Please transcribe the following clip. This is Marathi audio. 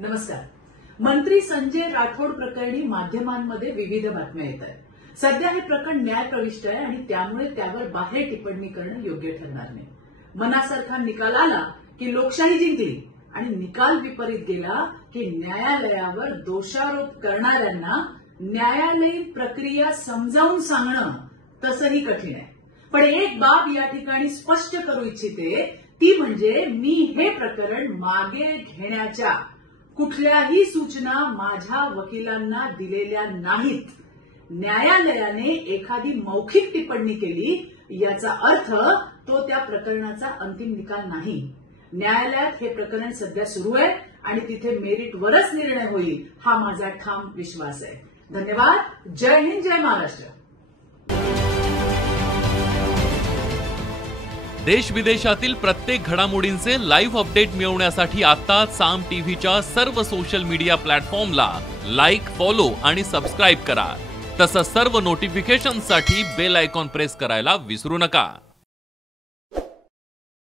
नमस्कार. मंत्री संजय राठोड प्रकरणी माध्यमांमध्ये विविध बातम्या येत आहेत. सध्या हे प्रकरण न्यायप्रविष्ट आहे आणि त्यामुळे त्यावर बाहेर टिप्पणी करणं योग्य ठरणार नाही. मनासारखा निकाल आला की लोकशाही जिंकली आणि निकाल विपरीत गेला की न्यायालयावर दोषारोप करणाऱ्यांना न्यायालयीन प्रक्रिया समजावून सांगणं तसंही कठीण आहे. पण एक बाब या ठिकाणी स्पष्ट करू इच्छिते, ती म्हणजे मी हे प्रकरण मागे घेण्याच्या कुठल्याही सूचना माझ्या वकिलांना दिलेल्या नाहीत. न्यायालयाने एखादी मौखिक टिप्पणी केली याचा अर्थ तो त्या प्रकरणाचा अंतिम निकाल नाही. न्यायालयात हे प्रकरण सध्या सुरू आहे आणि तिथे मेरिटवरच निर्णय होईल हा माझा ठाम विश्वास आहे. धन्यवाद. जय हिंद, जय महाराष्ट्र. देश विदेशातील प्रत्येक घडामोडींचे लाईव्ह अपडेट मिळवण्यासाठी आता साम टीव्हीच्या सर्व सोशल मीडिया प्लॅटफॉर्मला लाईक, फॉलो आणि सबस्क्राईब करा. तसंच सर्व नोटिफिकेशनसाठी बेल आयकॉन प्रेस करायला विसरू नका.